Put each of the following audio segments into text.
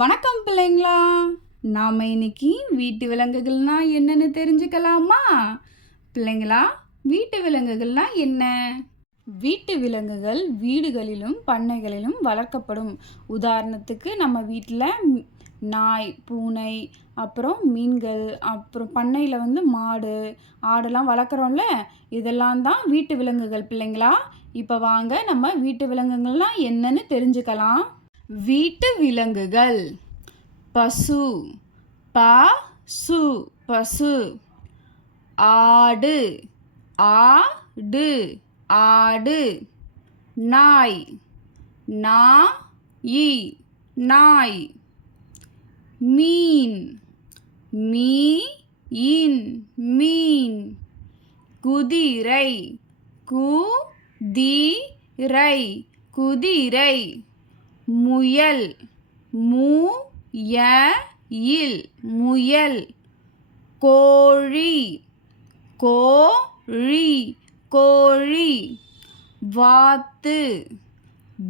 வணக்கம் பிள்ளைங்களா. நாம் இன்னைக்கு வீட்டு விலங்குகள்னா என்னன்னு தெரிஞ்சுக்கலாமா? பிள்ளைங்களா, வீட்டு விலங்குகள்னா என்ன? வீட்டு விலங்குகள் வீடுகளிலும் பண்ணைகளிலும் வளர்க்கப்படும். உதாரணத்துக்கு நம்ம வீட்டில் நாய், பூனை, அப்புறம் மீன்கள், அப்புறம் பண்ணையில் மாடு, ஆடெல்லாம் வளர்க்குறோம்ல, இதெல்லாம் தான் வீட்டு விலங்குகள் பிள்ளைங்களா. இப்போ வாங்க நம்ம வீட்டு விலங்குகள்லாம் என்னன்னு தெரிஞ்சுக்கலாம். வீட்டு விலங்குகள்: பசு, பசு பசு. ஆடு, ஆடு ஆடு. நாய், நாய் நாய். மீன், மீன் மீன். குதிரை, குதிரை குதிரை. முயல், முயல் முயல். கோழி, கோழி கோழி. வாத்து,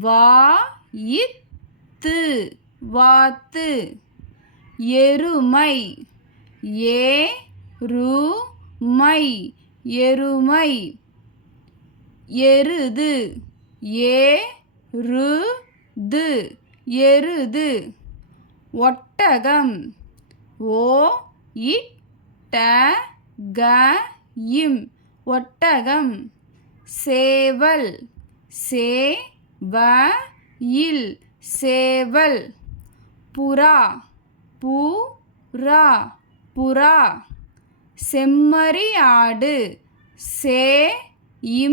வாத்து வாத்து. எருமை, எருமை எருமை. எருது, எருது எருது. ஒட்டகம், ஒட்டகம் ஒட்டகம். சேவல், சேவல் சேவல். புறா, புறா புறா. செம்மறி ஆடு, செம்மறி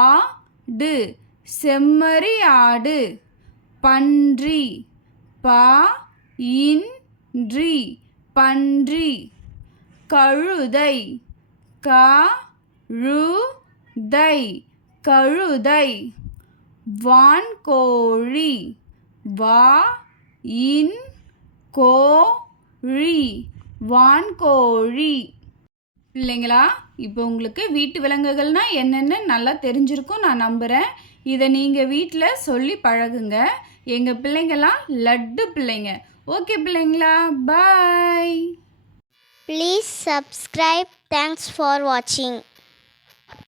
ஆடு செம்மறி ஆடு. பன்றி, பன்றி பன்றி. கழுதை, கழுதை கழுதை. வான்கோழி, வான்கோழி வான்கோழி. பிள்ளைங்களா, இப்போ உங்களுக்கு வீட்டு விலங்குகள்னா என்னென்னு நல்லா தெரிஞ்சிருக்கும் நான் நம்புகிறேன். இதை நீங்கள் வீட்டில் சொல்லி பழகுங்க. எங்கள் பிள்ளைங்களாம் லட்டு பிள்ளைங்க. ஓகே பிள்ளைங்களா, பாய். Please subscribe. Thanks for watching.